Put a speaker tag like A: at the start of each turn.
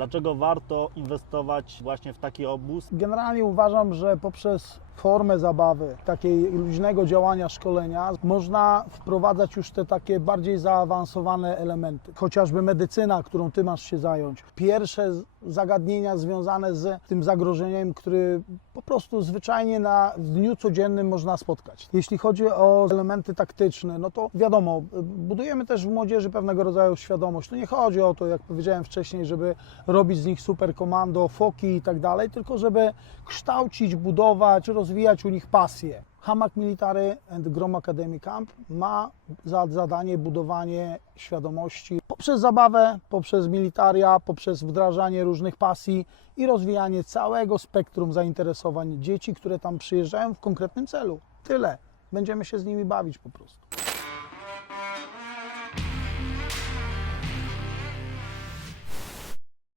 A: Dlaczego warto inwestować właśnie w taki obóz?
B: Generalnie uważam, że poprzez formę zabawy, takiej luźnego działania szkolenia, można wprowadzać już te takie bardziej zaawansowane elementy. Chociażby medycyna, którą ty masz się zająć. Pierwsze zagadnienia związane z tym zagrożeniem, który po prostu zwyczajnie na dniu codziennym można spotkać. Jeśli chodzi o elementy taktyczne, no to wiadomo, budujemy też w młodzieży pewnego rodzaju świadomość. Tu nie chodzi o to, jak powiedziałem wcześniej, żeby robić z nich super komando, foki i tak dalej, tylko żeby kształcić, budować, rozwijać u nich pasję. Hamak Military and Grom Academy Camp ma za zadanie budowanie świadomości poprzez zabawę, poprzez militaria, poprzez wdrażanie różnych pasji i rozwijanie całego spektrum zainteresowań dzieci, które tam przyjeżdżają w konkretnym celu. Tyle. Będziemy się z nimi bawić po prostu.